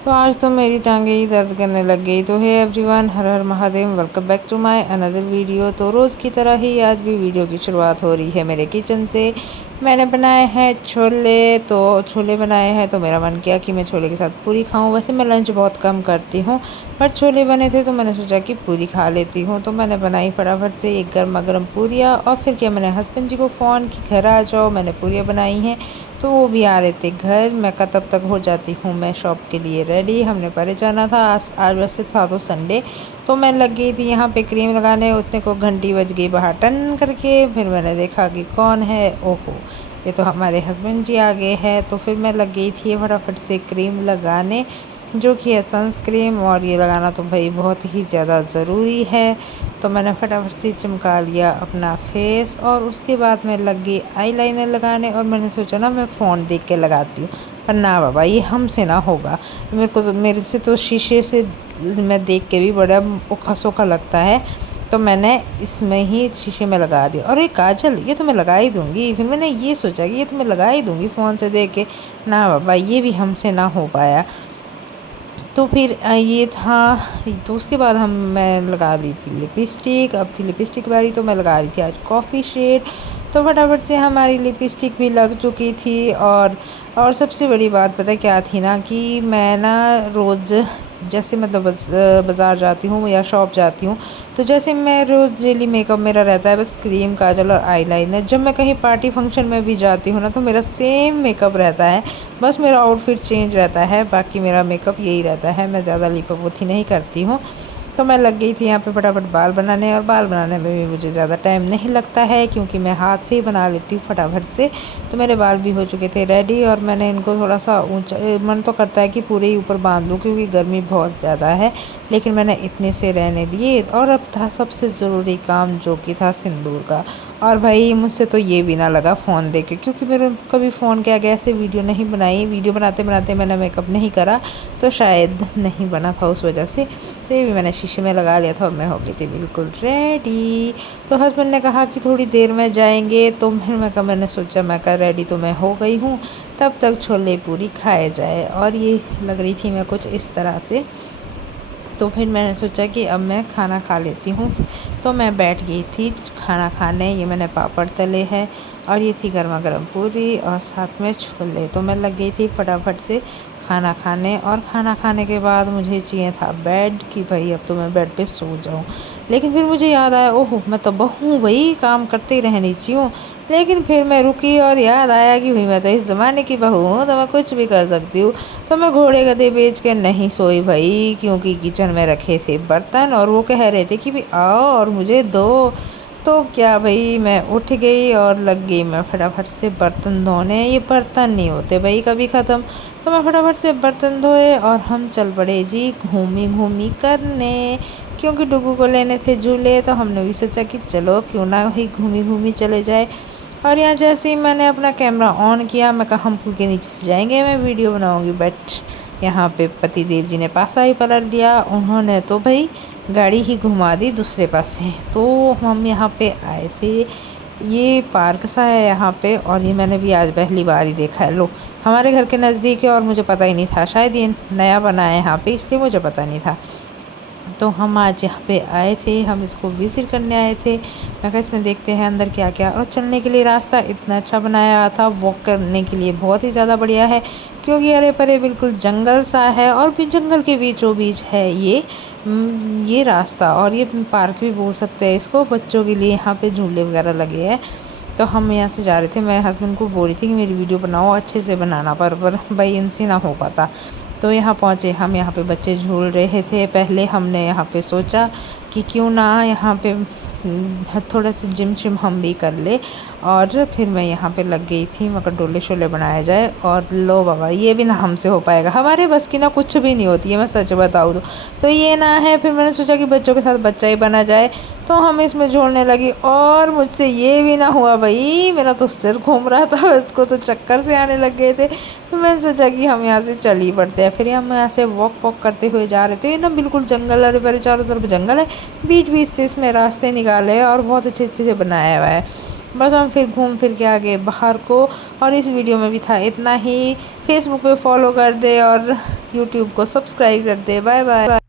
तो आज तो मेरी टांगें ही दर्द करने लग गई। तो hi everyone, Har Har Mahadev, welcome back to my another video. तो रोज़ की तरह ही आज भी वीडियो की शुरुआत हो रही है मेरे किचन से। मैंने बनाए हैं छोले। तो छोले बनाए हैं तो मेरा मन किया कि मैं छोले के साथ पूरी खाऊं। वैसे मैं लंच बहुत कम करती हूं, बट छोले बने थे तो मैंने सोचा कि पूरी खा लेती हूं। तो मैंने बनाई फटाफट से एक गर्मा गर्म पूरियाँ, और फिर क्या, मैंने हस्बैंड जी को फ़ोन कि घर आ जाओ, मैंने पूरियाँ बनाई हैं। तो वो भी आ रहे थे घर। मैं कब तब तक हो जाती हूँ मैं शॉप के लिए रेडी। हमने परे जाना था। आज वैसे था तो संडे। तो मैं लग गई थी यहाँ पे क्रीम लगाने। उतने को घंटी बज गई बाहर टन करके। फिर मैंने देखा कि कौन है, ओहो, ये तो हमारे हस्बैंड जी आ गए हैं। तो फिर मैं लग गई थी फटाफट से क्रीम लगाने, जो कि है सनस्क्रीन। और ये लगाना तो भाई बहुत ही ज़्यादा ज़रूरी है। तो मैंने फटाफट से चमका लिया अपना फेस, और उसके बाद मैं लग गई आईलाइनर लगाने। और मैंने सोचा ना मैं फ़ोन देख के लगाती हूँ, पर ना बाबा, ये हमसे ना होगा। मेरे को तो, मेरे से तो शीशे से मैं देख के भी बड़ा ओखा सोखा लगता है। तो मैंने इसमें ही शीशे में लगा दिया। और ये काजल, ये तो मैं लगा ही दूँगी। फिर मैंने ये सोचा कि ये तो मैं लगा ही दूँगी फ़ोन से देख के। ना बाबा, ये भी हमसे ना हो पाया। तो फिर ये था। तो उसके बाद मैं लगा दी थी लिपस्टिक। अब थी लिपस्टिक वाली, तो मैं लगा रही थी आज कॉफ़ी शेड। तो फटाफट से हमारी लिपस्टिक भी लग चुकी थी। और सबसे बड़ी बात पता है क्या थी ना, कि मैं ना रोज़ जैसे मतलब बाज़ार जाती हूँ या शॉप जाती हूँ, तो जैसे मैं रोज़ डेली मेकअप मेरा रहता है बस क्रीम, काजल और आईलाइनर। जब मैं कहीं पार्टी फंक्शन में भी जाती हूँ ना, तो मेरा सेम मेकअप रहता है। बस मेरा आउटफिट चेंज रहता है, बाकी मेरा मेकअप यही रहता है। मैं ज़्यादा लिपापोती नहीं करती हूँ। तो मैं लग गई थी यहाँ पे फटाफट बाल बनाने। और बाल बनाने में भी मुझे ज़्यादा टाइम नहीं लगता है, क्योंकि मैं हाथ से ही बना लेती हूँ फटाफट से। तो मेरे बाल भी हो चुके थे रेडी, और मैंने इनको थोड़ा सा ऊंचा, मन तो करता है कि पूरे ही ऊपर बांध लूँ, क्योंकि गर्मी बहुत ज़्यादा है। लेकिन मैंने इतने से रहने दिए। और अब था सबसे ज़रूरी काम, जो कि था सिंदूर का। और भाई मुझसे तो ये भी ना लगा फ़ोन देख के, क्योंकि मेरे कभी फ़ोन के आगे ऐसे वीडियो नहीं बनाई। वीडियो बनाते बनाते मैंने मेकअप नहीं करा, तो शायद नहीं बना था उस वजह से। तो ये भी मैंने शीशे में लगा लिया था, और मैं हो गई थी बिल्कुल रेडी। तो हस्बैंड ने कहा कि थोड़ी देर में जाएंगे। तो फिर मैंने सोचा, मैं कर रेडी तो मैं हो गई हूँ, तब तक छोले पूरी खाए जाए। और ये लग रही थी मैं कुछ इस तरह से। तो फिर मैंने सोचा कि अब मैं खाना खा लेती हूँ। तो मैं बैठ गई थी खाना खाने। ये मैंने पापड़ तले हैं, और ये थी गर्मा गर्म पूरी, और साथ में छोले। तो मैं लग गई थी फटाफट से खाना खाने। और खाना खाने के बाद मुझे चाहिए था बेड, कि भाई अब तो मैं बेड पे सो जाऊँ। लेकिन फिर मुझे याद आया, ओह, मैं तो बहू हूँ भाई, काम करते ही रहनी चाहिए। लेकिन फिर मैं रुकी और याद आया कि भाई मैं तो इस ज़माने की बहू हूँ, तो मैं कुछ भी कर सकती हूँ। तो मैं घोड़े गधे बेच के नहीं सोई भाई, क्योंकि किचन में रखे थे बर्तन, और वो कह रहे थे कि भाई आओ और मुझे दो। तो क्या भाई, मैं उठ गई और लग गई मैं फटाफट से बर्तन धोने। ये बर्तन नहीं होते भाई कभी ख़त्म। तो मैं फटाफट से बर्तन धोए, और हम चल पड़े जी घूमी घूमी करने, क्योंकि डुगू को लेने थे झूले। तो हमने भी सोचा कि चलो क्यों ना ही घूमी घूमी चले जाए। और यहाँ जैसे ही मैंने अपना कैमरा ऑन किया, मैं कहा हम पुल के नीचे से जाएंगे, मैं वीडियो बनाऊंगी। बट यहाँ पे पति देव जी ने पासा ही पलट दिया। उन्होंने तो भाई गाड़ी ही घुमा दी दूसरे पासे। तो हम यहाँ पे आए थे, ये पार्क सा है यहाँ पे, और ये मैंने भी आज पहली बार ही देखा है। लो, हमारे घर के नज़दीक है, और मुझे पता ही नहीं था। शायद ये नया बना है यहाँ पे, इसलिए मुझे पता नहीं था। तो हम आज यहाँ पे आए थे, हम इसको विज़िट करने आए थे। मैं कहा इसमें देखते हैं अंदर क्या क्या। और चलने के लिए रास्ता इतना अच्छा बनाया था, वॉक करने के लिए बहुत ही ज़्यादा बढ़िया है, क्योंकि अरे परे बिल्कुल जंगल सा है, और भी जंगल के बीचों बीच है ये रास्ता। और ये पार्क भी बोल सकते हैं इसको, बच्चों के लिए यहाँ पे झूले वगैरह लगे हैं। तो हम यहाँ से जा रहे थे। मैं हस्बैंड को बोल रही थी कि मेरी वीडियो बनाओ, अच्छे से बनाना, पर भाई इनसे ना हो पाता। तो यहाँ पहुँचे हम, यहाँ पे बच्चे झूल रहे थे। पहले हमने यहाँ पे सोचा कि क्यों ना यहाँ पे थोड़ा सा जिम शिम हम भी कर ले। और फिर मैं यहाँ पे लग गई थी, मगर डोले शोले बनाया जाए। और लो बाबा, ये भी ना हमसे हो पाएगा, हमारे बस की ना कुछ भी नहीं होती है, मैं सच बताऊँ तो ये ना है। फिर मैंने सोचा कि बच्चों के साथ बच्चा ही बना जाए। तो हम इसमें जोड़ने लगी और मुझसे ये भी ना हुआ भाई, मेरा तो सिर घूम रहा था, उसको तो चक्कर से आने लग गए थे। तो मैंने सोचा कि हम यहाँ से चल ही पड़ते हैं। फिर हम यहाँ से वॉक करते हुए जा रहे थे ना, बिल्कुल जंगल, अरे मेरे चारों तरफ जंगल है, बीच बीच से इसमें रास्ते निकाले हैं और बहुत अच्छे से बनाया हुआ है। बस हम फिर घूम फिर के आ गए बाहर को। और इस वीडियो में भी था इतना ही। फेसबुक पे फॉलो कर दे और यूट्यूब को सब्सक्राइब कर दे। Bye bye.